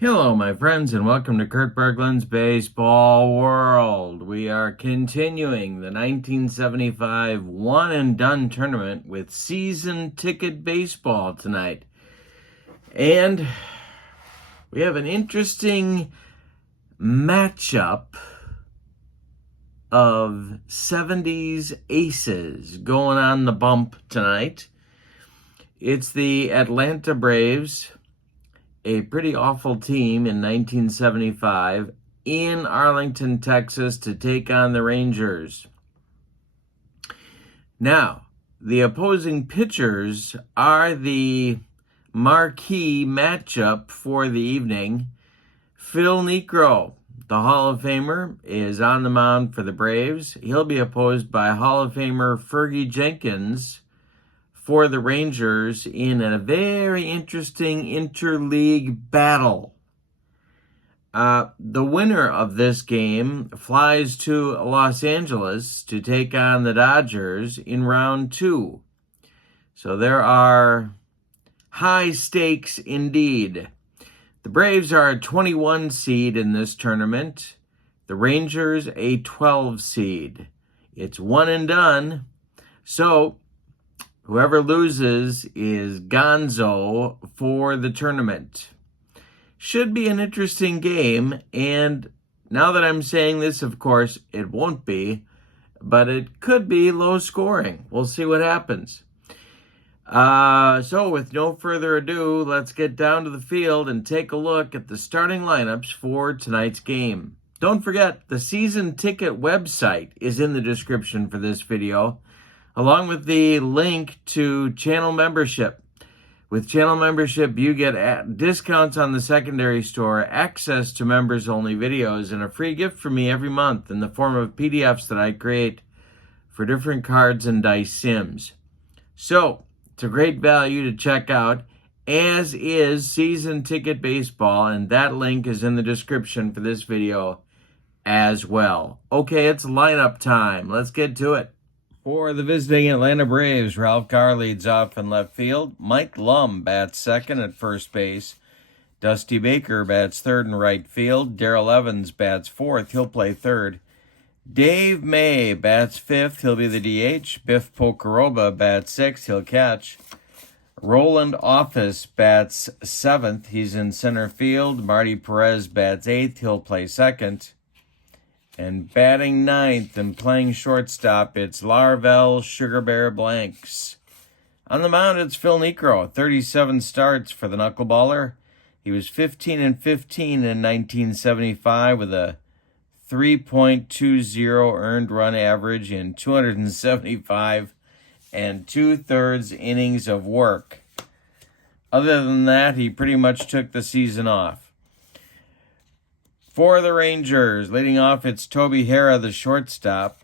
Hello, my friends, and welcome to Kurt Berglund's Baseball World. We are continuing the 1975 One and Done tournament with season ticket baseball tonight. And we have an interesting matchup of 70s aces going on the bump tonight. It's the Atlanta Braves, a pretty awful team in 1975, in Arlington, Texas, to take on the Rangers. Now, the opposing pitchers are the marquee matchup for the evening. Phil Niekro, the Hall of Famer, is on the mound for the Braves. He'll be opposed by Hall of Famer Fergie Jenkins for the Rangers in a very interesting interleague battle. The winner of this game flies to Los Angeles to take on the Dodgers in round 2. So there are high stakes indeed. The Braves are a 21 seed in this tournament. The Rangers a 12 seed. It's one and done. So whoever loses is gonzo for the tournament. Should be an interesting game, and now that I'm saying this, of course, it won't be, but it could be low scoring. We'll see what happens. So with no further ado, let's get down to the field and take a look at the starting lineups for tonight's game. Don't forget, the season ticket website is in the description for this video, along with the link to channel membership. With channel membership, you get discounts on the secondary store, access to members-only videos, and a free gift from me every month in the form of PDFs that I create for different cards and dice sims. So, it's a great value to check out, as is Season Ticket Baseball, and that link is in the description for this video as well. Okay, it's lineup time. Let's get to it. For the visiting Atlanta Braves, Ralph Carr leads off in left field. Mike Lum bats second at first base. Dusty Baker bats third in right field. Darrell Evans bats fourth. He'll play third. Dave May bats fifth. He'll be the DH. Biff Pocoroba bats sixth. He'll catch. Roland Office bats seventh. He's in center field. Marty Perez bats eighth. He'll play second. And batting ninth and playing shortstop, it's Larvel Sugar Bear Blanks. On the mound, it's Phil Niekro, 37 starts for the knuckleballer. He was 15 and 15 in 1975 with a 3.20 earned run average in 275 and 2/3 innings of work. Other than that, he pretty much took the season off. For the Rangers, leading off, it's Toby Harrah, the shortstop.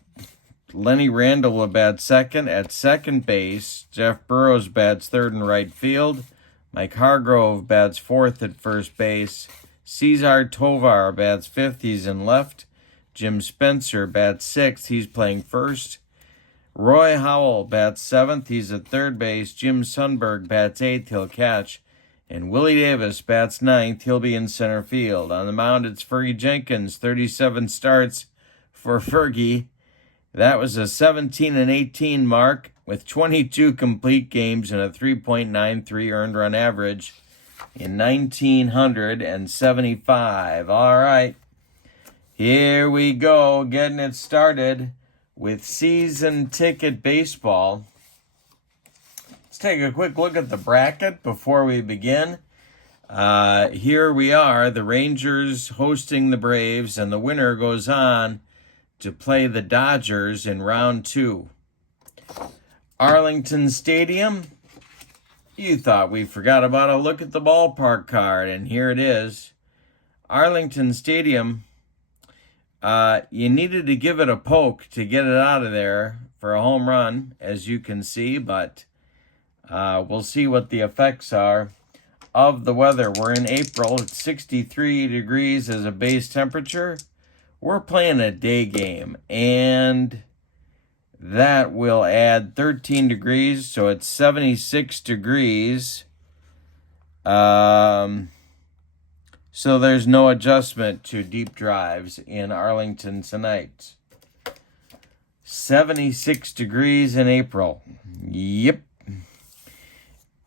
Lenny Randall will bat second at second base. Jeff Burrows bats third in right field. Mike Hargrove bats fourth at first base. Cesar Tovar bats fifth. He's in left. Jim Spencer bats sixth. He's playing first. Roy Howell bats seventh. He's at third base. Jim Sundberg bats eighth. He'll catch. And Willie Davis bats ninth. He'll be in center field. On the mound, it's Fergie Jenkins, 37 starts for Fergie. That was a 17 and 18 mark with 22 complete games and a 3.93 earned run average in 1975. All right, here we go, getting it started with season ticket baseball. Let's take a quick look at the bracket before we begin. Here we are, the Rangers hosting the Braves, and the winner goes on to play the Dodgers in round 2. Arlington Stadium. You thought we forgot about a look at the ballpark card, and here it is. Arlington Stadium, you needed to give it a poke to get it out of there for a home run, as you can see, but we'll see what the effects are of the weather. We're in April. It's 63 degrees as a base temperature. We're playing a day game, and that will add 13 degrees, so it's 76 degrees. So there's no adjustment to deep drives in Arlington tonight. 76 degrees in April. Yep.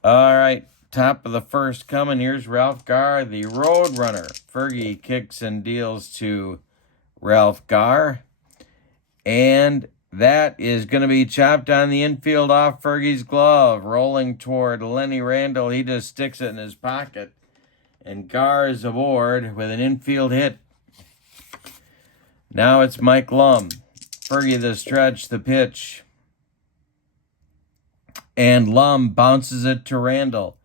All right. Top of the first coming. Here's Ralph Garr, the road runner. Fergie kicks and deals to Ralph Garr. And that is going to be chopped on the infield off Fergie's glove. Rolling toward Lenny Randall. He just sticks it in his pocket. And Garr is aboard with an infield hit. Now it's Mike Lum. Fergie the stretch, the pitch. And Lum bounces it to Randall.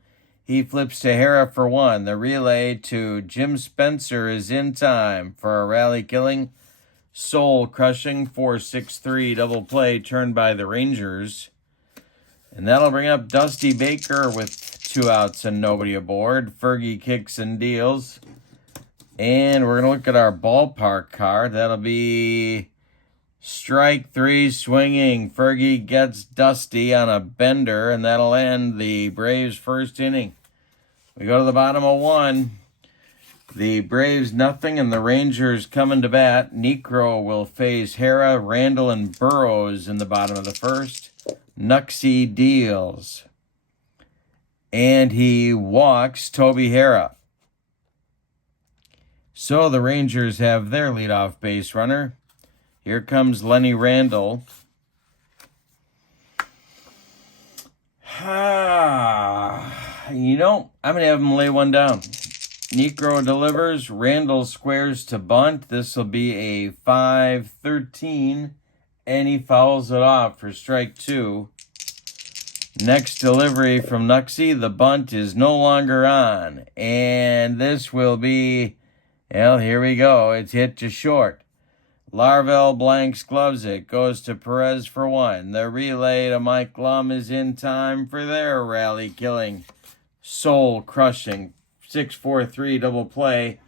He flips to Hara for one. The relay to Jim Spencer is in time for a rally-killing, soul-crushing 4-6-3 double play turned by the Rangers. And that'll bring up Dusty Baker with 2 outs and nobody aboard. Fergie kicks and deals. And we're going to look at our ballpark card. That'll be strike 3 swinging. Fergie gets Dusty on a bender, and that'll end the Braves' first inning. We go to the bottom of 1. The Braves nothing, and the Rangers coming to bat. Niekro will face Hara, Randall, and Burrows in the bottom of the first. Nuxie deals. And he walks Toby Hara. So the Rangers have their leadoff base runner. Here comes Lenny Randall. I'm going to have him lay one down. Niekro delivers. Randall squares to bunt. This will be a 5-13. And he fouls it off for strike 2. Next delivery from Nuxie. The bunt is no longer on. And this will be, well, here we go. It's hit to short. Larvell blanks gloves it. Goes to Perez for one. The relay to Mike Lum is in time for their rally-killing, soul-crushing 6-4-3 double play.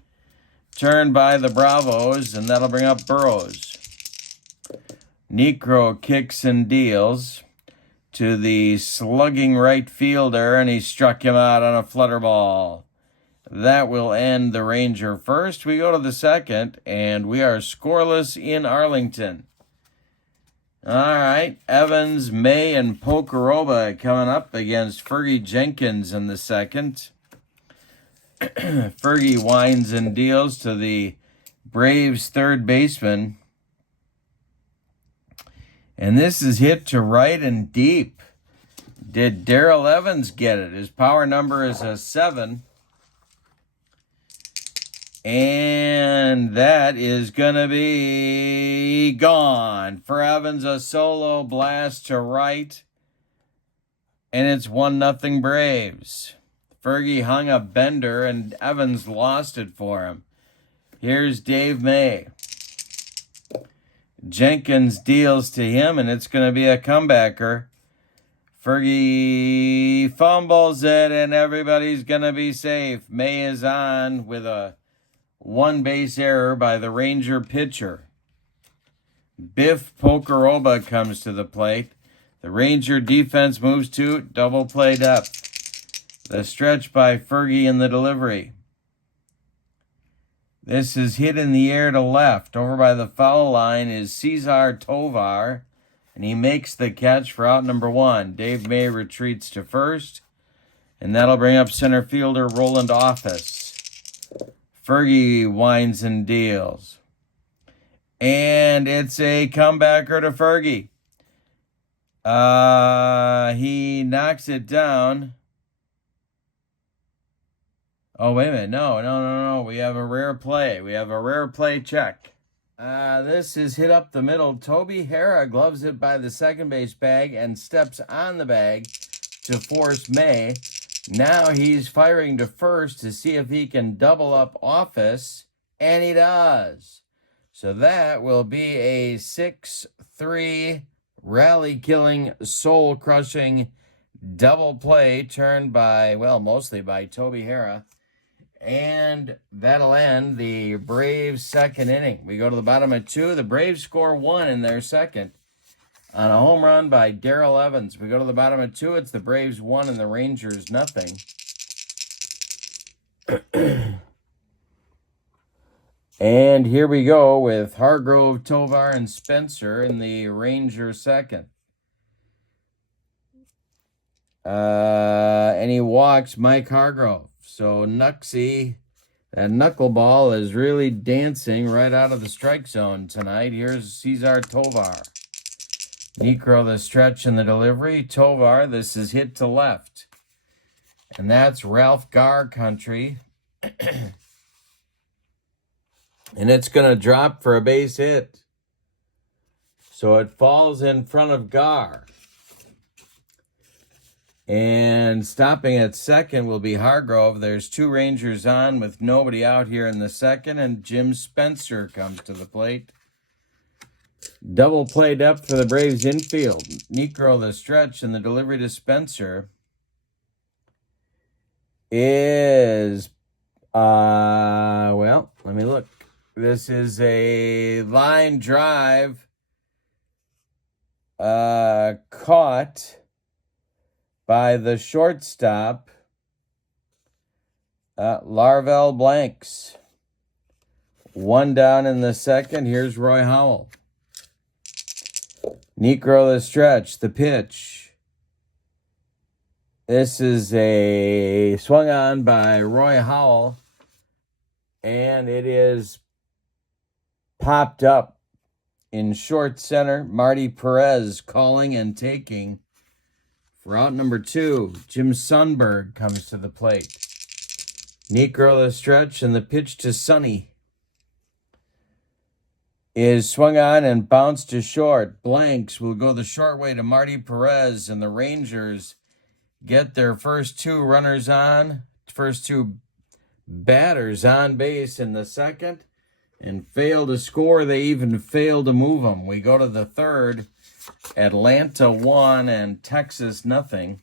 Turned by the Bravos, and that'll bring up Burrows. Niekro kicks and deals to the slugging right fielder, and he struck him out on a flutter ball. That will end the Ranger first. We go to the second, and we are scoreless in Arlington. All right, Evans, May, and Pokoroba coming up against Fergie Jenkins in the second. Fergie winds and deals to the Braves' third baseman. And this is hit to right and deep. Did Darrell Evans get it? His power number is a 7. And that is going to be gone. For Evans, a solo blast to right. And it's 1-0 Braves. Fergie hung a bender, and Evans lost it for him. Here's Dave May. Jenkins deals to him, and it's going to be a comebacker. Fergie fumbles it, and everybody's going to be safe. May is on with a 1-base error by the Ranger pitcher. Biff Pokoroba comes to the plate. The Ranger defense moves to double play depth. The stretch by Fergie in the delivery. This is hit in the air to left. Over by the foul line is Cesar Tovar, and he makes the catch for out number 1. Dave May retreats to first, and that'll bring up center fielder Roland Office. Fergie winds and deals. And it's a comebacker to Fergie. He knocks it down. Oh, wait a minute. No. We have a rare play. We have a rare play check. This is hit up the middle. Toby Hara gloves it by the second base bag and steps on the bag to force May. Now he's firing to first to see if he can double up Office, and he does. So that will be a 6-3 rally-killing, soul-crushing double play turned by, well, mostly by Toby Hara. And that'll end the Braves' second inning. We go to the bottom of 2. The Braves score 1 in their second on a home run by Darrell Evans. We go to the bottom of 2. It's the Braves 1 and the Rangers nothing. And here we go with Hargrove, Tovar, and Spencer in the Ranger second. And he walks Mike Hargrove. So Nuxie, that knuckleball is really dancing right out of the strike zone tonight. Here's Cesar Tovar. Niekro, the stretch and the delivery. Tovar, this is hit to left. And that's Ralph Garr country. And it's going to drop for a base hit. So it falls in front of Garr. And stopping at second will be Hargrove. There's two Rangers on with nobody out here in the second. And Jim Spencer comes to the plate. Double play depth for the Braves infield. Niekro, the stretch, and the delivery to Spencer is, well, let me look. This is a line drive caught by the shortstop, Larvel Blanks. One down in the second. Here's Roy Howell. Niekro, the stretch, the pitch. This is a swung on by Roy Howell, and it is popped up in short center. Marty Perez calling and taking. For out number 2, Jim Sundberg comes to the plate. Niekro, the stretch, and the pitch to Sonny is swung on and bounced to short. Blanks will go the short way to Marty Perez, and the Rangers get their first two runners on, first two batters on base in the second, and fail to score. They even fail to move them. We go to the third. Atlanta 1 and Texas 0.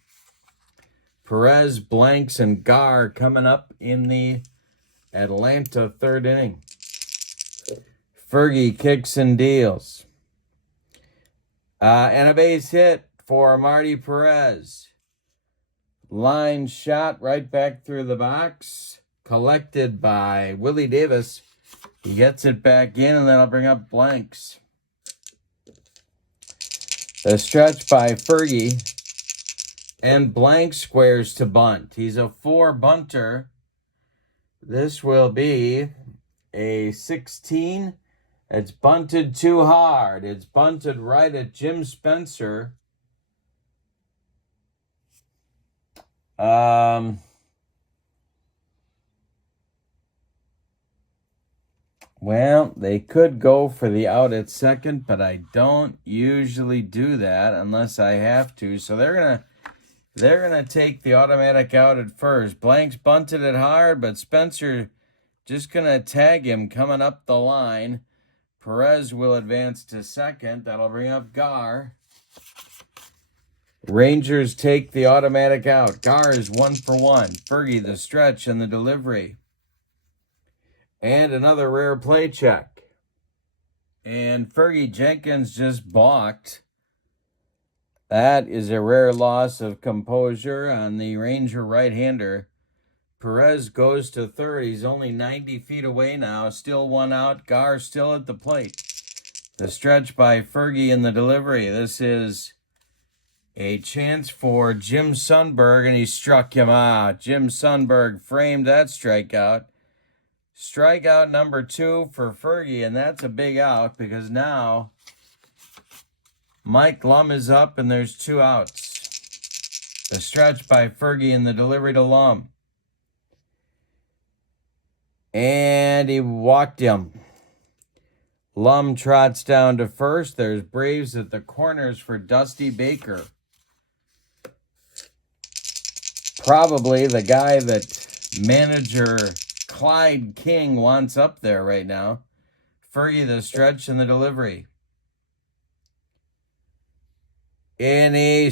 Perez, Blanks, and Garr coming up in the Atlanta third inning. Fergie kicks and deals. And a base hit for Marty Perez. Line shot right back through the box. Collected by Willie Davis. He gets it back in, and then I'll bring up Blanks. The stretch by Fergie. And Blanks squares to bunt. He's a 4 bunter. This will be a 16. It's bunted too hard. It's bunted right at Jim Spencer. Well, they could go for the out at second, but I don't usually do that unless I have to. So they're gonna take the automatic out at first. Blanks bunted it hard, but Spencer just gonna tag him coming up the line. Perez will advance to second. That'll bring up Garr. Rangers take the automatic out. Garr is 1 for 1. Fergie, the stretch, and the delivery. And another rare play check. And Fergie Jenkins just balked. That is a rare loss of composure on the Ranger right-hander. Perez goes to third. He's only 90 feet away now. Still one out. Garr still at the plate. The stretch by Fergie in the delivery. This is a chance for Jim Sundberg, and he struck him out. Jim Sundberg framed that strikeout. Strikeout number 2 for Fergie, and that's a big out because now Mike Lum is up and there's 2 outs. The stretch by Fergie and the delivery to Lum. And he walked him. Lum trots down to first. There's Braves at the corners for Dusty Baker. Probably the guy that manager Clyde King wants up there right now. Fergie, the stretch and the delivery. In a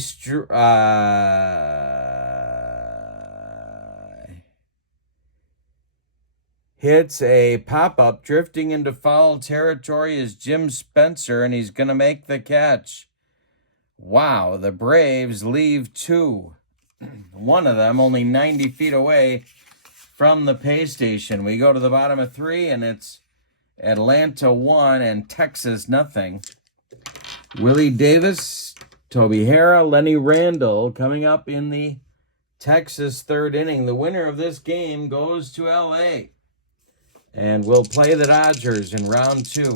hits a pop-up. Drifting into foul territory is Jim Spencer, and he's going to make the catch. Wow, the Braves leave 2. One of them only 90 feet away from the pay station. We go to the bottom of 3, and it's Atlanta 1 and Texas nothing. Willie Davis, Toby Harrah, Lenny Randle coming up in the Texas third inning. The winner of this game goes to L.A. and will play the Dodgers in round 2.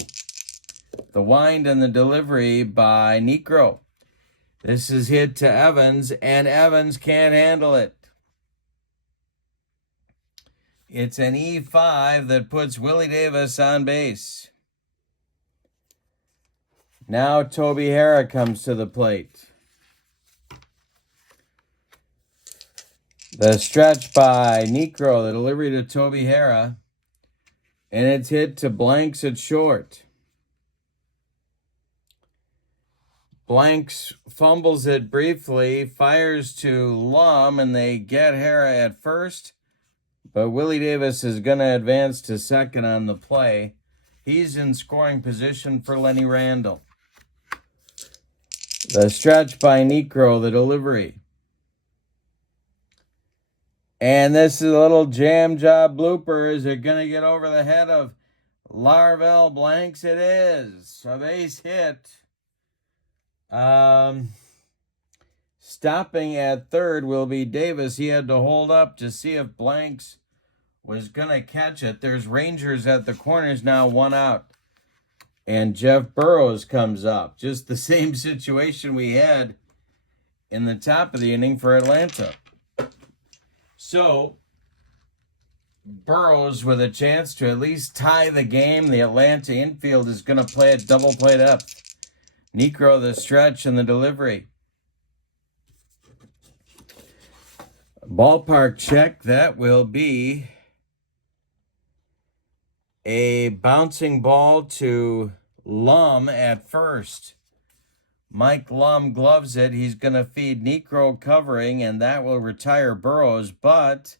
The wind and the delivery by Niekro. This is hit to Evans, and Evans can't handle it. It's an E5 that puts Willie Davis on base. Now Toby Harrah comes to the plate. The stretch by Niekro, the delivery to Toby Harrah, and it's hit to Blanks at short. Blanks fumbles it briefly, fires to Lum, and they get Harrah at first. But Willie Davis is going to advance to second on the play. He's in scoring position for Lenny Randle. The stretch by Niekro, the delivery. And this is a little jam job blooper. Is it going to get over the head of Larvell Blanks? It is. A base hit. Stopping at third will be Davis. He had to hold up to see if Blanks was going to catch it. There's Rangers at the corners now, 1 out. And Jeff Burrows comes up. Just the same situation we had in the top of the inning for Atlanta. So, Burrows with a chance to at least tie the game. The Atlanta infield is going to play at double play depth. Niekro, the stretch and the delivery. Ballpark check. That will be a bouncing ball to Lum at first. Mike Lum gloves it. He's going to feed Niekro covering, and that will retire Burrows. But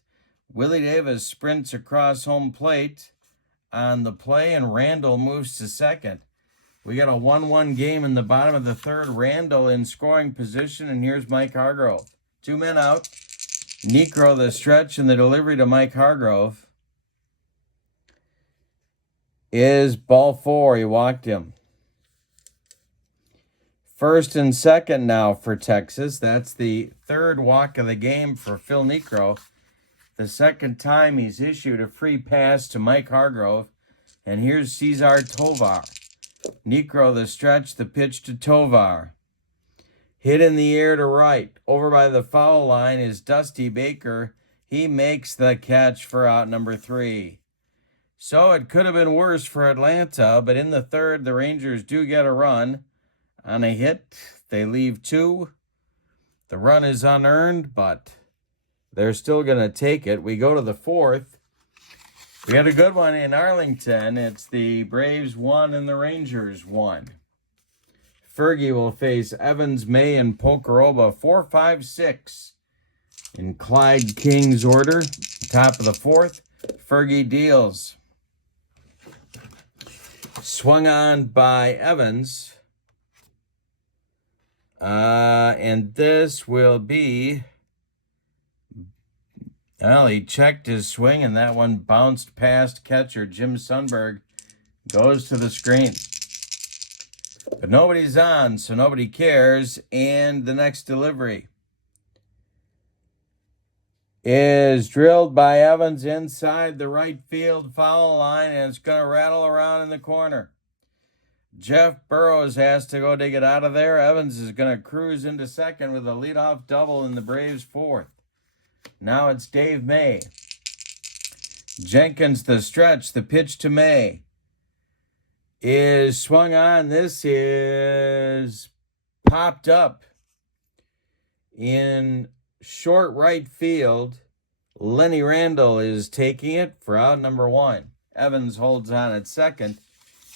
Willie Davis sprints across home plate on the play, and Randle moves to second. We got a 1-1 game in the bottom of the third. Randle in scoring position, and here's Mike Hargrove. 2 men out. Niekro, the stretch, and the delivery to Mike Hargrove is ball 4. He walked him. First and second now for Texas. That's the third walk of the game for Phil Niekro. The second time he's issued a free pass to Mike Hargrove. And here's Cesar Tovar. Niekro, the stretch, the pitch to Tovar. Hit in the air to right. Over by the foul line is Dusty Baker. He makes the catch for out number 3. So it could have been worse for Atlanta, but in the third, the Rangers do get a run. On a hit, they leave 2. The run is unearned, but they're still going to take it. We go to the fourth. We had a good one in Arlington. It's the Braves 1 and the Rangers 1. Fergie will face Evans, May, and Pocoroba 4, 5, 6 in Clyde King's order. Top of the fourth, Fergie deals. Swung on by Evans. And this will be, well, he checked his swing, and that one bounced past catcher Jim Sundberg. Goes to the screen. But nobody's on, so nobody cares. And the next delivery is drilled by Evans inside the right field foul line, and it's going to rattle around in the corner. Jeff Burrows has to go dig it out of there. Evans is going to cruise into second with a leadoff double in the Braves' fourth. Now it's Dave May. Jenkins, the stretch, the pitch to May is swung on. This is popped up in short right field. Lenny Randle is taking it for out number 1. Evans holds on at second.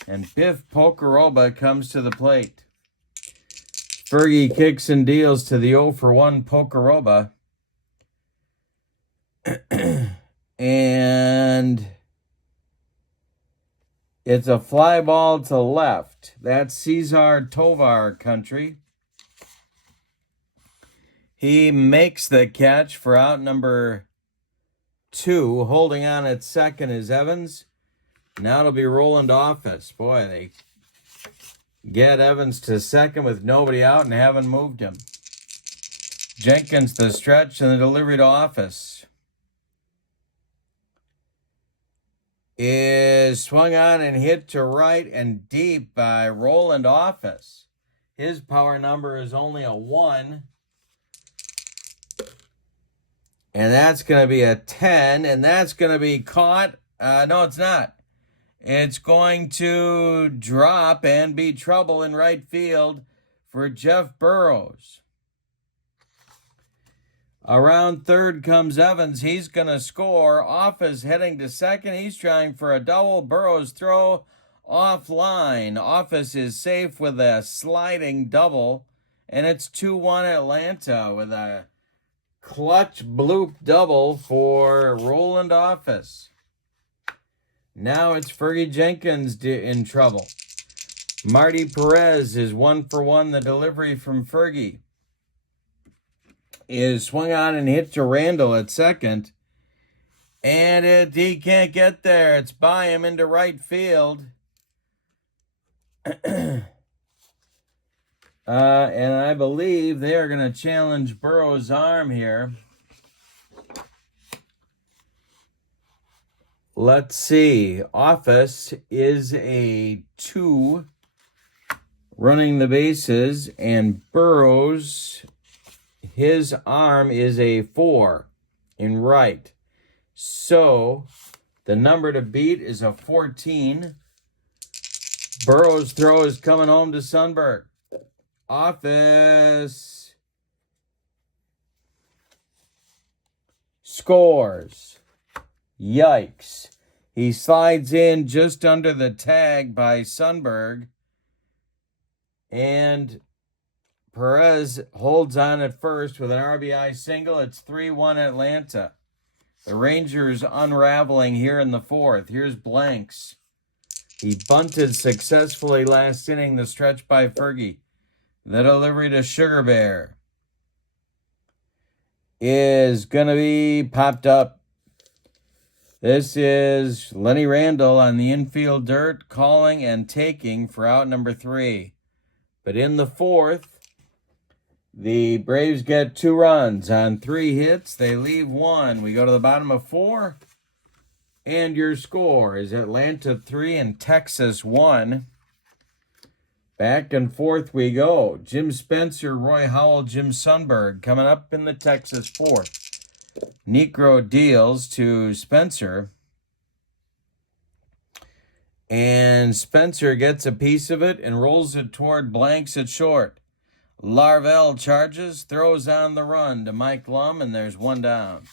And Biff Pocoroba comes to the plate. Fergie kicks and deals to the 0-for-1 Pocoroba. And it's a fly ball to left. That's Cesar Tovar country. He makes the catch for out number 2. Holding on at second is Evans. Now it'll be Roland Office. Boy, they get Evans to second with nobody out and haven't moved him. Jenkins the stretch and the delivery to Office. Is swung on and hit to right and deep by Roland Office. His power number is only a 1. And that's going to be a 10, and that's going to be caught. No, it's not. It's going to drop and be trouble in right field for Jeff Burrows. Around third comes Evans. He's going to score. Office heading to second. He's trying for a double. Burrows throw offline. Office is safe with a sliding double. And it's 2-1 Atlanta with a clutch bloop double for Roland Office. Now it's Fergie Jenkins in trouble. Marty Perez is 1-for-1. The delivery from Fergie is swung on and hit to Randall at second. And he can't get there. It's by him into right field. And I believe they are going to challenge Burrows' arm here. Let's see. Office is a 2 running the bases, and Burrows, his arm is a 4 in right. So the number to beat is a 14. Burrows' throw is coming home to Sundberg. Office scores. Yikes. He slides in just under the tag by Sundberg. And Perez holds on at first with an RBI single. It's 3-1 Atlanta. The Rangers unraveling here in the fourth. Here's Blanks. He bunted successfully last inning, the stretch by Fergie. The delivery to Sugar Bear is going to be popped up. This is Lenny Randall on the infield dirt, calling and taking for out number 3. But in the fourth, the Braves get 2 runs on 3 hits. They leave 1. We go to the bottom of 4. And your score is Atlanta 3 and Texas 1. Back and forth we go. Jim Spencer, Roy Howell, Jim Sundberg coming up in the Texas fourth. Niekro deals to Spencer. And Spencer gets a piece of it and rolls it toward Blanks at short. Larvell charges, throws on the run to Mike Lum, and there's 1 down.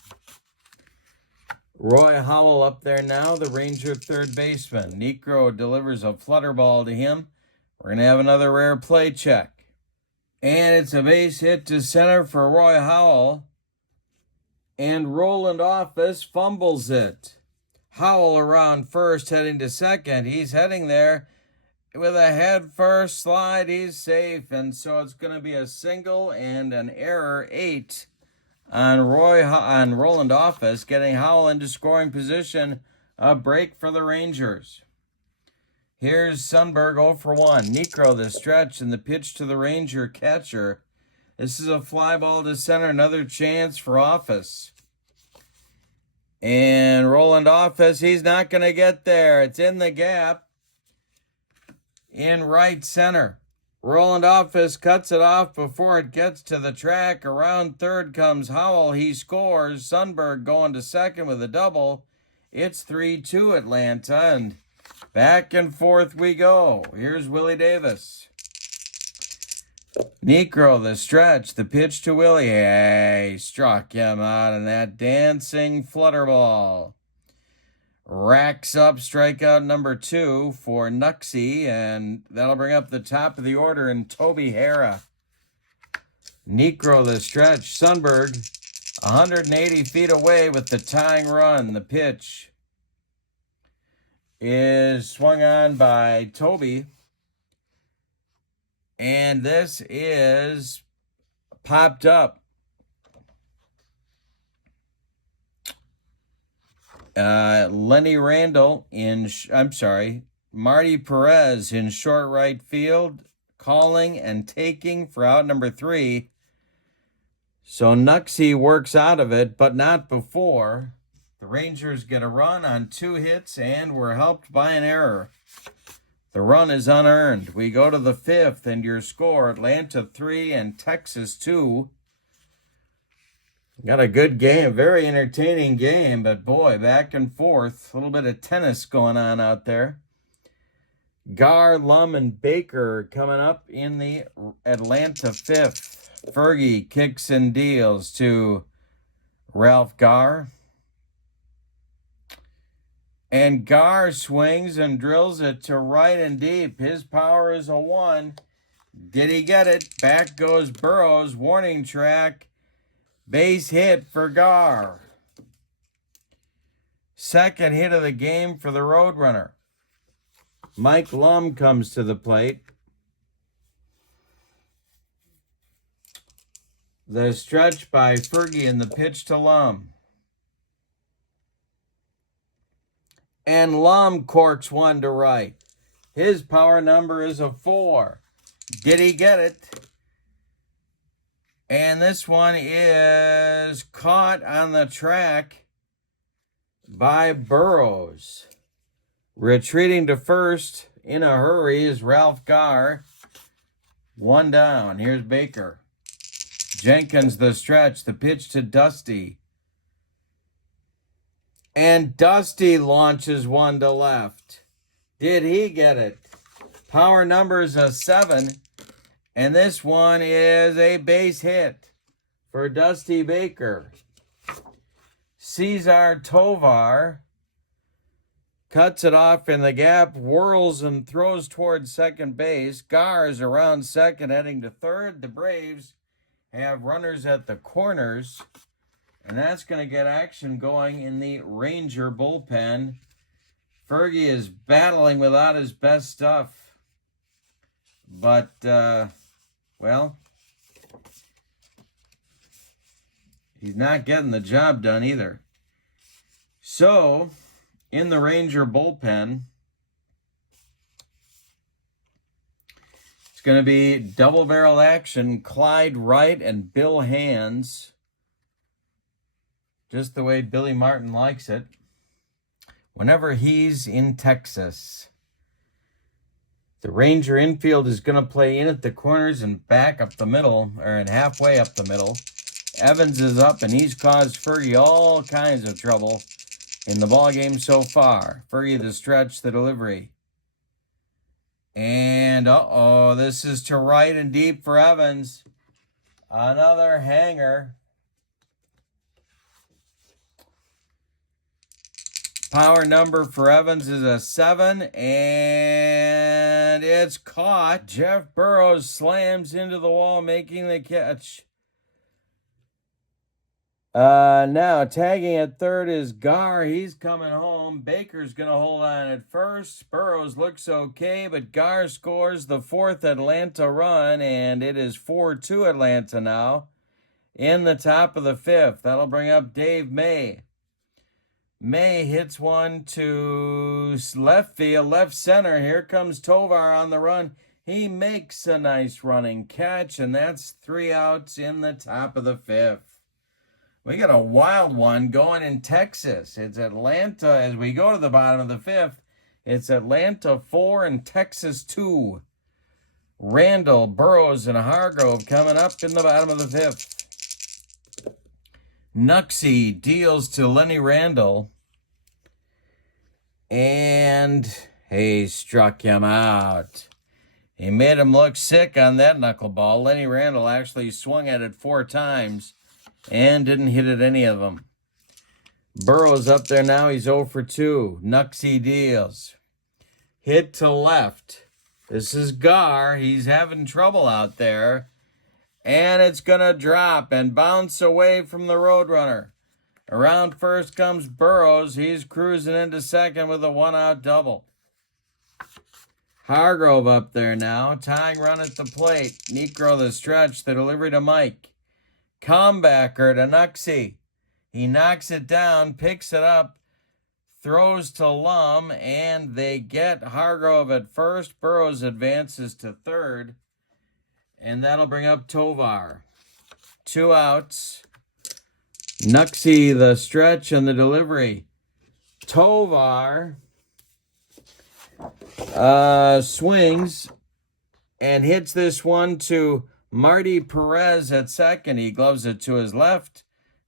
Roy Howell up there now, the Ranger third baseman. Niekro delivers a flutter ball to him. We're going to have another rare play check. And it's a base hit to center for Roy Howell. And Roland Office fumbles it. Howell around first, heading to second. He's heading there with a head first slide. He's safe. And so it's going to be a single and an error, 8 on Roland Office, getting Howell into scoring position. A break for the Rangers. Here's Sundberg 0-for-1. Niekro the stretch and the pitch to the Ranger catcher. This is a fly ball to center. Another chance for Office. And Roland Office, he's not going to get there. It's in the gap in right center. Roland Office cuts it off before it gets to the track. Around third comes Howell. He scores. Sundberg going to second with a double. It's 3-2 Atlanta, and back and forth we go. Here's Willie Davis. Niekro, the stretch, the pitch to Willie. Hey, struck him out in that dancing flutter ball. Racks up strikeout number 2 for Nuxie, and that'll bring up the top of the order in Toby Hara. Niekro, the stretch. Sundberg, 180 feet away with the tying run. The pitch is swung on by Toby. And this is popped up. Lenny Randall Marty Perez in short right field, calling and taking for out number 3. So Nuxie works out of it, but not before. The Rangers get a run on 2 hits, and we're helped by an error. The run is unearned. We go to the 5th, and your score, Atlanta 3 and Texas 2. Got a good game, very entertaining game, but boy, back and forth. A little bit of tennis going on out there. Gar, Lum, and Baker coming up in the Atlanta 5th. Fergie kicks and deals to Ralph Gar. And Gar swings and drills it to right and deep. His power is a 1. Did he get it? Back goes Burrows. Warning track. Base hit for Gar. Second hit of the game for the Roadrunner. Mike Lum comes to the plate. The stretch by Fergie and the pitch to Lum. And Lum corks one to right. His power number is a 4. Did he get it? And this one is caught on the track by Burrows. Retreating to first in a hurry is Ralph Gar. 1 down. Here's Baker. Jenkins the stretch. The pitch to Dusty. And Dusty launches one to left. Did he get it? Power number is a 7. And this one is a base hit for Dusty Baker. Cesar Tovar cuts it off in the gap, whirls and throws towards second base. Gar is around second, heading to third. The Braves have runners at the corners. And that's going to get action going in the Ranger bullpen. Fergie is battling without his best stuff. But, well, he's not getting the job done either. So, in the Ranger bullpen, it's going to be double barrel action. Clyde Wright and Bill Hands. Just the way Billy Martin likes it. Whenever he's in Texas. The Ranger infield is going to play in at the corners and back up the middle, or in halfway up the middle. Evans is up, and he's caused Fergie all kinds of trouble in the ball game so far. Fergie the stretch, the delivery. And, this is to right and deep for Evans. Another hanger. Power number for Evans is a 7, and it's caught. Jeff Burrows slams into the wall, making the catch. Now, tagging at third is Gar. He's coming home. Baker's going to hold on at first. Burrows looks okay, but Gar scores the 4th Atlanta run, and it is 4-2 Atlanta now in the top of the 5th. That'll bring up Dave May. May hits one to left field, left center. Here comes Tovar on the run. He makes a nice running catch, and that's 3 outs in the top of the 5th. We got a wild one going in Texas. It's Atlanta, as we go to the bottom of the 5th, it's Atlanta 4 and Texas 2. Randall, Burrows, and Hargrove coming up in the bottom of the 5th. Nuxie deals to Lenny Randall. And he struck him out. He made him look sick on that knuckleball. Lenny Randall actually swung at it 4 times and didn't hit at any of them. Burrows up there now. He's 0 for 2. Nuxie deals. Hit to left. This is Gar. He's having trouble out there. And it's going to drop and bounce away from the Roadrunner. Around first comes Burrows. He's cruising into second with a 1-out double. Hargrove up there now. Tying run at the plate. Niekro the stretch. The delivery to Mike. Comebacker to Nuxie. He knocks it down, picks it up. throws to Lum, and they get Hargrove at first. Burrows advances to third, and that'll bring up Tovar. 2 outs. Nuxie the stretch and the delivery. Tovar swings and hits this one to Marty Perez at second. He gloves it to his left,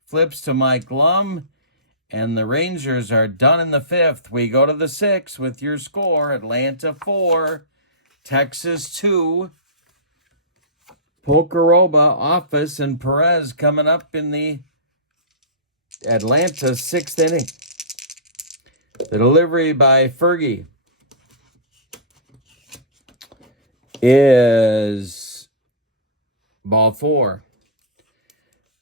flips to Mike Lum, and the Rangers are done in the 5th. We go to the 6th with your score. Atlanta 4, Texas 2. Pokoroba, Office, and Perez coming up in the Atlanta 6th inning. The delivery by Fergie is ball 4.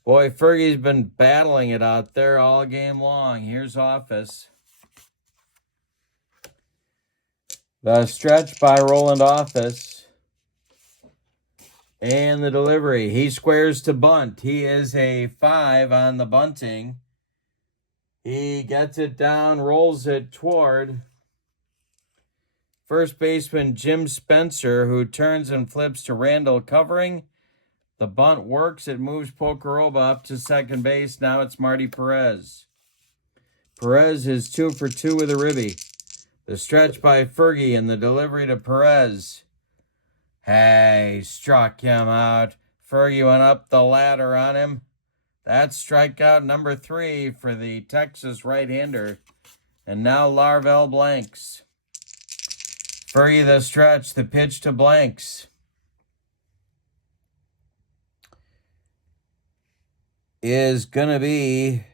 Boy, Fergie's been battling it out there all game long. Here's Office. The stretch by Roland Office. And the delivery. He squares to bunt. He is a 5 on the bunting. He gets it down, rolls it toward first baseman Jim Spencer, who turns and flips to Randall covering. The bunt works. It moves Pokoroba up to second base. Now it's Marty Perez. Perez is 2 for 2 with a ribby. The stretch by Fergie and the delivery to Perez. Hey, struck him out. Fergie went up the ladder on him. That's strikeout number 3 for the Texas right-hander. And now Larvell blanks. Fergie the stretch, the pitch to blanks. Is going to be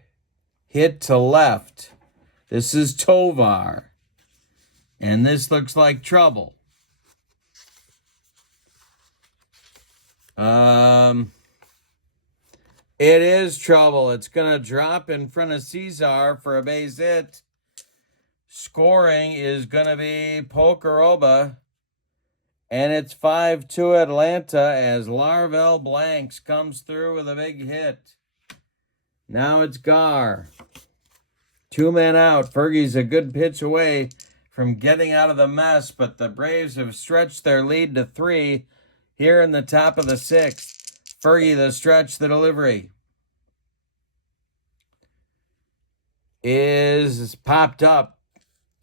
hit to left. This is Tovar. And this looks like trouble. It is trouble. It's going to drop in front of Cesar for a base hit. Scoring is going to be Pokoroba. And it's 5-2 Atlanta as Larvell Blanks comes through with a big hit. Now it's Gar. 2 men out. Fergie's a good pitch away from getting out of the mess, but the Braves have stretched their lead to 3 here in the top of the 6th. Fergie the stretch, the delivery is popped up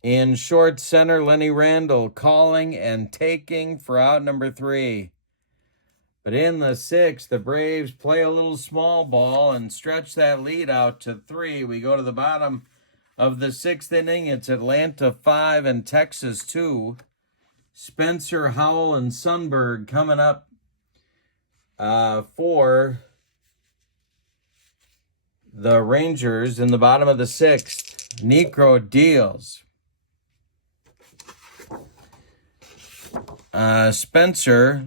in short center. Lenny Randall calling and taking for out number 3. But in the 6th, the Braves play a little small ball and stretch that lead out to 3. We go to the bottom of the 6th inning. It's Atlanta 5 and Texas 2. Spencer, Howell, and Sundberg coming up for the Rangers in the bottom of the 6th. Niekro deals. Spencer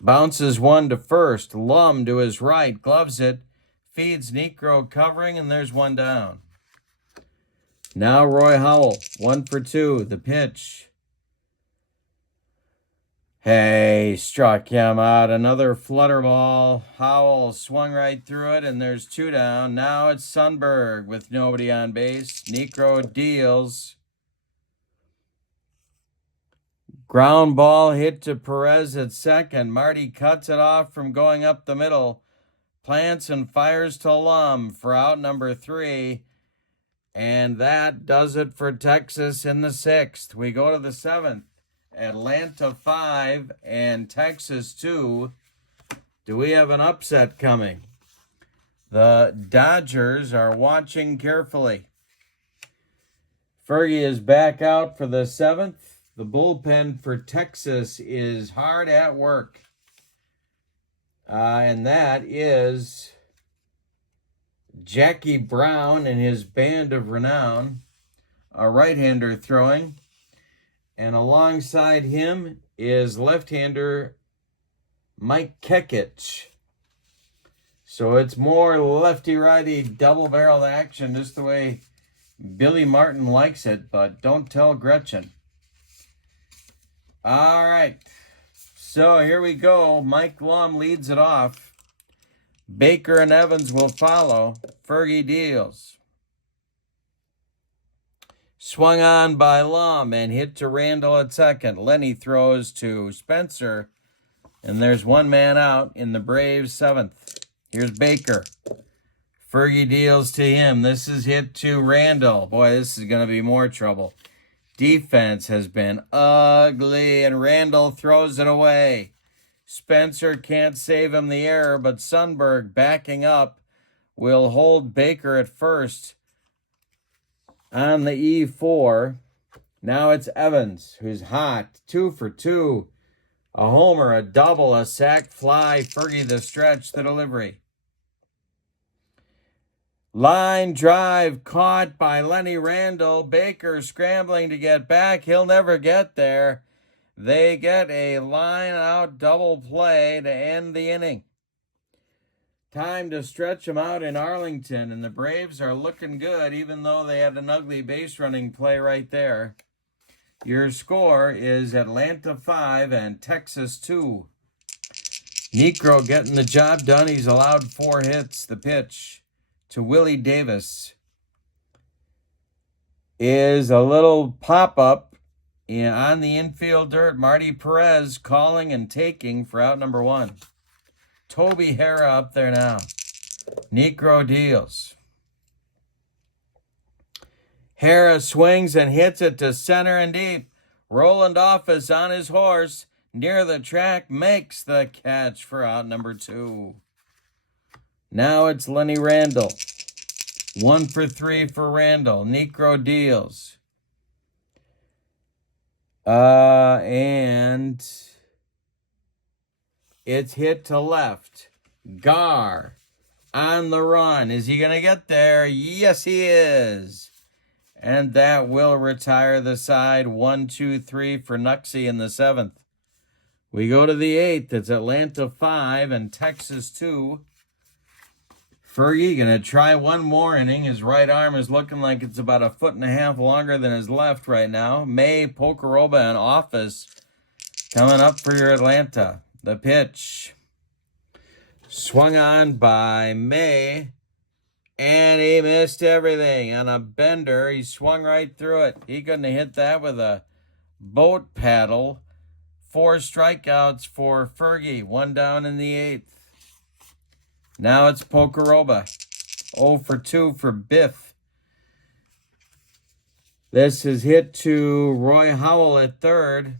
bounces one to first. Lum to his right, gloves it, feeds Niekro covering, and there's one down. Now Roy Howell, 1 for 2. The pitch. Hey, struck him out. Another flutter ball. Howell swung right through it, and there's 2 down. Now it's Sundberg with nobody on base. Niekro deals. Ground ball hit to Perez at second. Marty cuts it off from going up the middle. Plants and fires to Lum for out number 3. And that does it for Texas in the 6th. We go to the 7th. Atlanta 5 and Texas 2. Do we have an upset coming? The Dodgers are watching carefully. Fergie is back out for the 7th. The bullpen for Texas is hard at work. And that is Jackie Brown and his band of renown, a right-hander throwing. And alongside him is left-hander Mike Kekich. So it's more lefty-righty double-barreled action, just the way Billy Martin likes it, but don't tell Gretchen. All right, so here we go. Mike Lum leads it off. Baker and Evans will follow. Fergie deals. Swung on by Lum and hit to Randall at second. Lenny throws to Spencer. And there's one man out in the Braves' seventh. Here's Baker. Fergie deals to him. This is hit to Randall. Boy, this is going to be more trouble. Defense has been ugly, and Randall throws it away. Spencer can't save him the error, but Sundberg, backing up, will hold Baker at first on the E4. Now it's Evans, who's hot. 2 for 2. A homer, a double, a sac fly. Fergie the stretch, the delivery. Line drive caught by Lenny Randall. Baker scrambling to get back. He'll never get there. They get a line out double play to end the inning. Time to stretch him out in Arlington, and the Braves are looking good, even though they had an ugly base running play right there. Your score is Atlanta 5 and Texas 2. Niekro getting the job done. He's allowed 4 hits. The pitch to Willie Davis is a little pop-up on the infield dirt. Marty Perez calling and taking for out number 1. Toby Hara up there now. Niekro deals. Hara swings and hits it to center and deep. Roland Office on his horse near the track makes the catch for out number 2. Now it's Lenny Randall. 1 for 3 for Randall. Niekro deals. And it's hit to left. Gar on the run. Is he going to get there? Yes, he is. And that will retire the side. 1, 2, 3 for Nuxie in the 7th. We go to the 8th. It's Atlanta 5 and Texas 2. Fergie going to try one more inning. His right arm is looking like it's about 1.5 foot longer than his left right now. May, Pocoroba, and Office coming up for your Atlanta. The pitch. Swung on by May. And he missed everything on a bender. He swung right through it. He couldn't have hit that with a boat paddle. 4 strikeouts for Fergie. 1 down in the 8th. Now it's Pocoroba. 0 for 2 for Biff. This is hit to Roy Howell at third.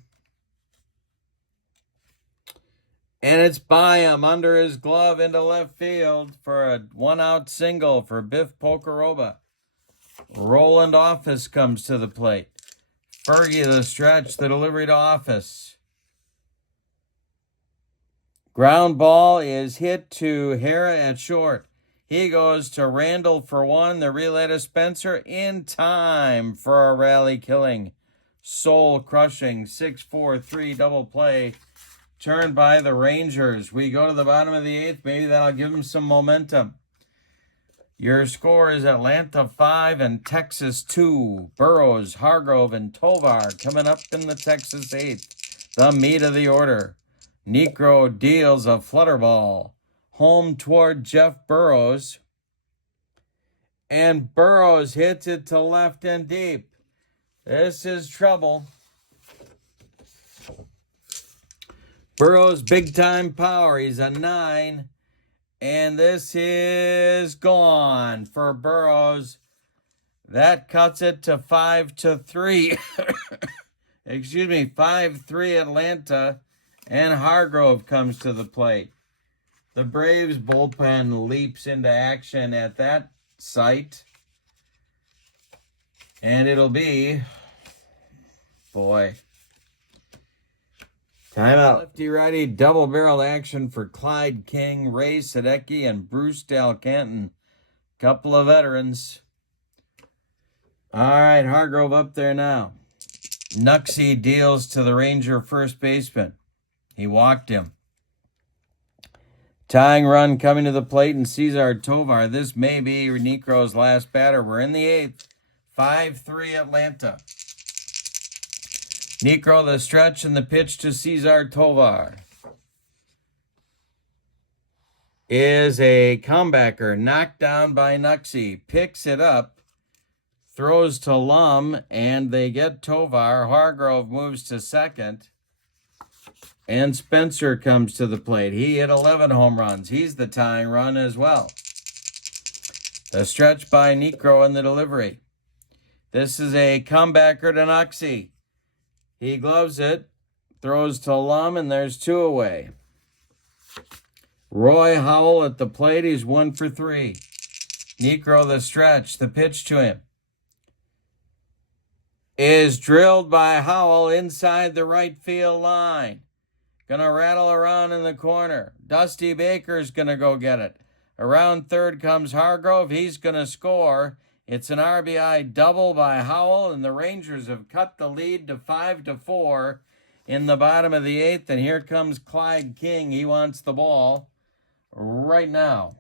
And it's by him under his glove into left field for a 1-out single for Biff Pocoroba. Roland Office comes to the plate. Fergie the stretch, the delivery to Office. Ground ball is hit to Hara at short. He goes to Randall for 1. The relay to Spencer in time for a rally killing. Soul crushing 6-4-3 double play. Turned by the Rangers. We go to the bottom of the 8th. Maybe that'll give them some momentum. Your score is Atlanta 5 and Texas 2. Burrows, Hargrove, and Tovar coming up in the Texas 8th. The meat of the order. Niekro deals a flutter ball home toward Jeff Burrows. And Burrows hits it to left and deep. This is trouble. Burrows, big-time power. He's a 9. And this is gone for Burrows. That cuts it to 5-3. Excuse me, 5-3 Atlanta. And Hargrove comes to the plate. The Braves bullpen leaps into action at that site. And it'll be, boy, timeout. Lefty-righty double-barrel action for Clyde King, Ray Sadecki, and Bruce Dalcanton. Couple of veterans. All right, Hargrove up there now. Nuxie deals to the Ranger first baseman. He walked him. Tying run coming to the plate, and Cesar Tovar. This may be Niekro's last batter. We're in the 8th. 5-3 Atlanta. Niekro the stretch and the pitch to Cesar Tovar. is a comebacker knocked down by Nuxie. Picks it up, throws to Lum, and they get Tovar. Hargrove moves to second. And Spencer comes to the plate. He hit 11 home runs. He's the tying run as well. The stretch by Niekro in the delivery. This is a comebacker to Nuxie. He gloves it, throws to Lum, and there's 2 away. Roy Howell at the plate. He's 1 for 3. Niekro the stretch. The pitch to him is drilled by Howell inside the right field line. Gonna rattle around in the corner. Dusty Baker's gonna go get it. Around third comes Hargrove. He's gonna score. It's an RBI double by Howell, and the Rangers have cut the lead to 5-4 in the bottom of the 8th. And here comes Clyde King. He wants the ball right now.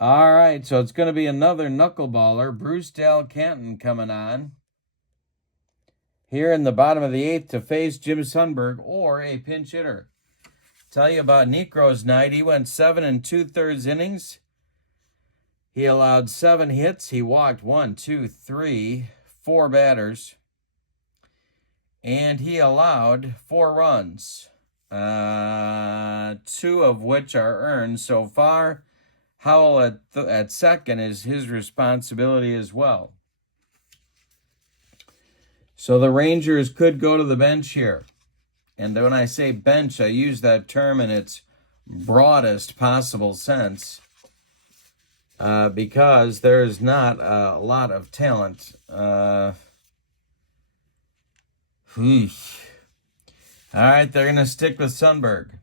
All right, so it's going to be another knuckleballer. Bruce Del Canton coming on here in the bottom of the 8th to face Jim Sundberg or a pinch hitter. Tell you about Niekro's night. He went 7 2/3 innings. He allowed 7 hits. He walked 4 batters. And he allowed 4 runs, 2 of which are earned so far. Howell at second is his responsibility as well. So the Rangers could go to the bench here. And when I say bench, I use that term in its broadest possible sense because there's not a lot of talent. All right, they're going to stick with Sundberg.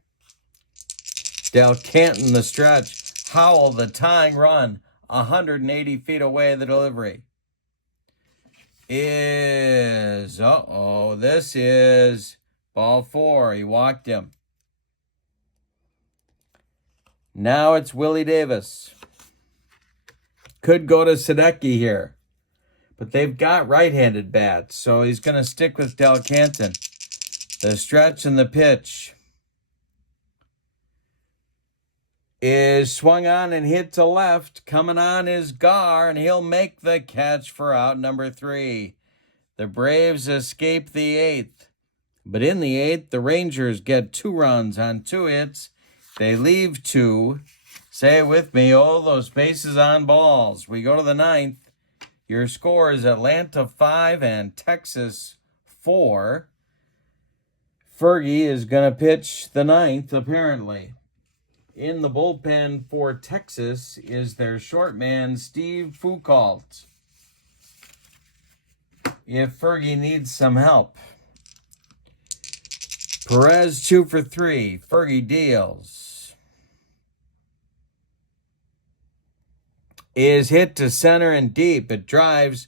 Del Canton the stretch. Howell the tying run, 180 feet away. The delivery is, this is ball 4. He walked him. Now it's Willie Davis. Could go to Sadecki here, but they've got right-handed bats, so he's going to stick with Del Canton. The stretch and the pitch is swung on and hit to left. Coming on is Gar, and he'll make the catch for out number 3. The Braves escape the 8th. But in the 8th, the Rangers get 2 runs on 2 hits. They leave 2. Say it with me, those bases on balls. We go to the 9th. Your score is Atlanta 5 and Texas 4. Fergie is going to pitch the 9th, apparently. In the bullpen for Texas is their short man, Steve Foucault, if Fergie needs some help. Perez 2 for 3. Fergie deals. Is hit to center and deep. It drives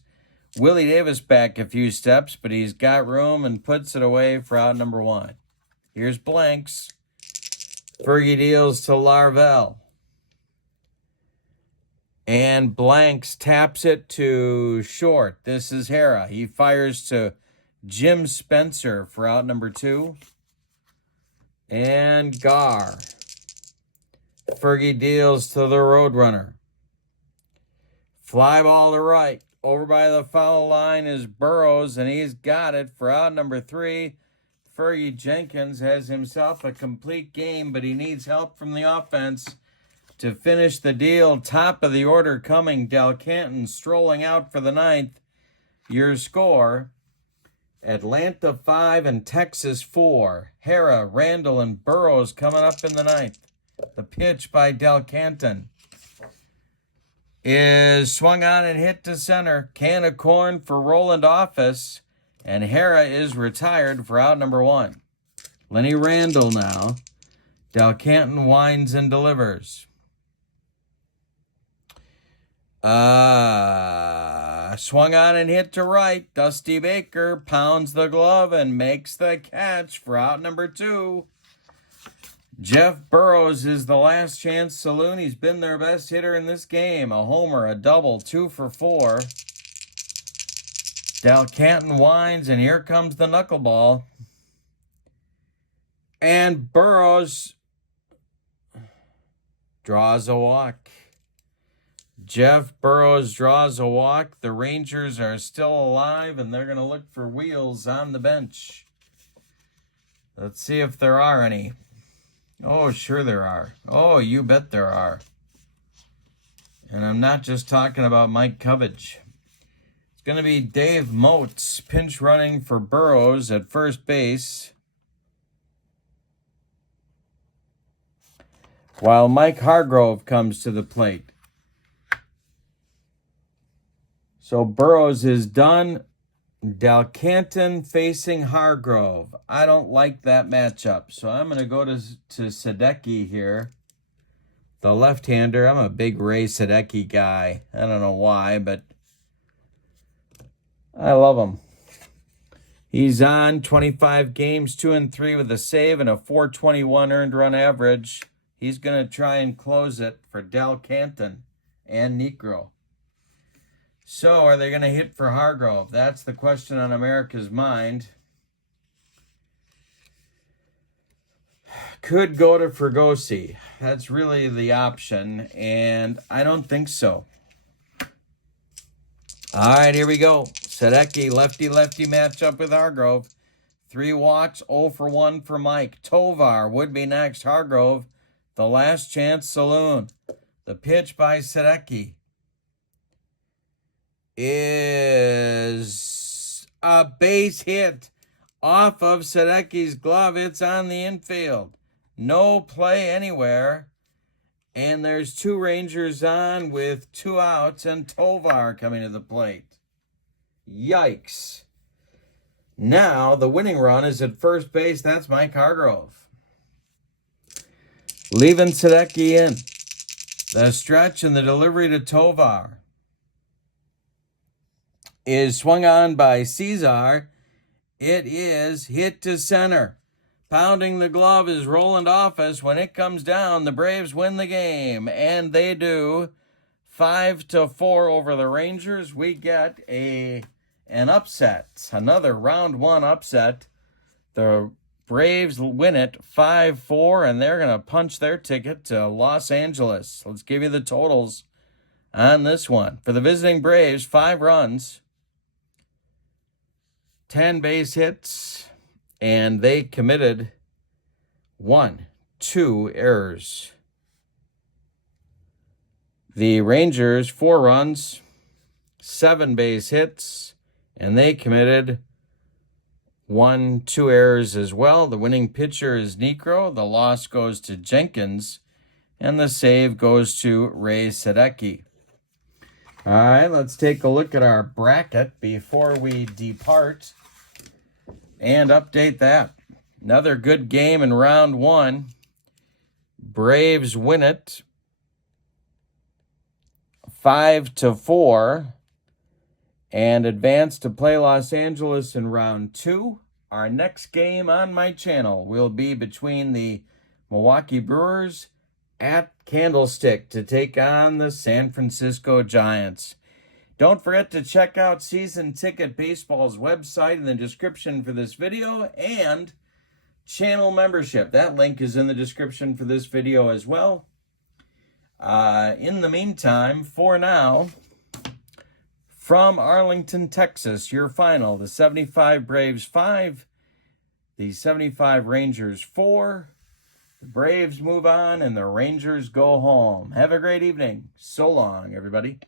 Willie Davis back a few steps, but he's got room and puts it away for out number 1. Here's Blanks. Fergie deals to Larvell. And Blanks taps it to short. This is Hera. He fires to Jim Spencer for out number 2. And Gar. Fergie deals to the Roadrunner. Fly ball to right. Over by the foul line is Burrows, and he's got it for out number 3. Fergie Jenkins has himself a complete game, but he needs help from the offense to finish the deal. Top of the order coming. Del Canton strolling out for the 9th. Your score, Atlanta 5 and Texas 4. Hera, Randall, and Burrows coming up in the 9th. The pitch by Del Canton is swung on and hit to center. Can of corn for Roland Office. And Hera is retired for out number 1. Lenny Randall now. Del Canton winds and delivers. Swung on and hit to right. Dusty Baker pounds the glove and makes the catch for out number 2. Jeff Burrows is the last chance saloon. He's been their best hitter in this game. A homer, a double, 2 for 4. Del Canton winds, and here comes the knuckleball. And Burrows draws a walk. Jeff Burrows draws a walk. The Rangers are still alive, and they're going to look for wheels on the bench. Let's see if there are any. Oh, sure there are. Oh, you bet there are. And I'm not just talking about Mike Covage. It's going to be Dave Moats pinch running for Burrows at first base, while Mike Hargrove comes to the plate. So Burrows is done. Dalcanton facing Hargrove. I don't like that matchup, so I'm going to go to Sadecki here, the left-hander. I'm a big Ray Sadecki guy. I don't know why, but I love him. He's on 25 games, 2-3 with a save and a .421 earned run average. He's going to try and close it for Dalcanton and Niekro. So, are they going to hit for Hargrove? That's the question on America's mind. Could go to Fregosi. That's really the option, and I don't think so. All right, here we go. Sadecki, lefty-lefty matchup with Hargrove. 3 walks, 0 for 1 for Mike. Tovar would be next. Hargrove, the last chance saloon. The pitch by Sadecki is a base hit off of Sadecki's glove. It's on the infield. No play anywhere. And there's 2 Rangers on with 2 outs and Tovar coming to the plate. Yikes. Now the winning run is at first base. That's Mike Hargrove. Leaving Sadecki in. The stretch and the delivery to Tovar is swung on by Cesar. It is hit to center. Pounding the glove is Roland Office. When it comes down, the Braves win the game, and they do. 5-4 over the Rangers. We get an upset, another round 1 upset. The Braves win it 5-4, and they're going to punch their ticket to Los Angeles. Let's give you the totals on this one. For the visiting Braves, 5 runs, 10 base hits, and they committed 2 errors. The Rangers, 4 runs, 7 base hits, and they committed 2 errors as well. The winning pitcher is Niekro. The loss goes to Jenkins, and the save goes to Ray Sadecki. All right, let's take a look at our bracket before we depart and update that. Another good game in round 1. Braves win it 5-4 and advance to play Los Angeles in round 2. Our next game on my channel will be between the Milwaukee Brewers at Candlestick to take on the San Francisco Giants. Don't forget to check out Season Ticket Baseball's website in the description for this video, and channel membership. That link is in the description for this video as well. In the meantime, for now, from Arlington, Texas, your final, the 75 Braves 5, the 75 Rangers 4. The Braves move on and the Rangers go home. Have a great evening. So long, everybody.